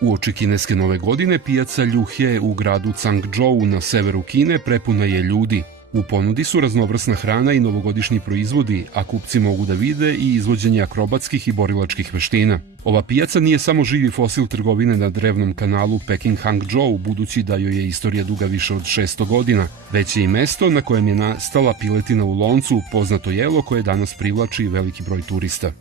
Uoči kineske nove godine, pijaca Ljuhje u gradu Cangzhou na severu Kine prepuna je ljudi. U ponudi su raznovrsna hrana i novogodišnji proizvodi, a kupci mogu da vide i izvođenje akrobatskih i borilačkih veština. Ova pijaca nije samo živi fosil trgovine na drevnom kanalu Peking-Hangzhou, budući da joj je istorija duga više od 600 godina, već je i mesto na kojem je nastala piletina u loncu, poznato jelo koje danas privlači veliki broj turista.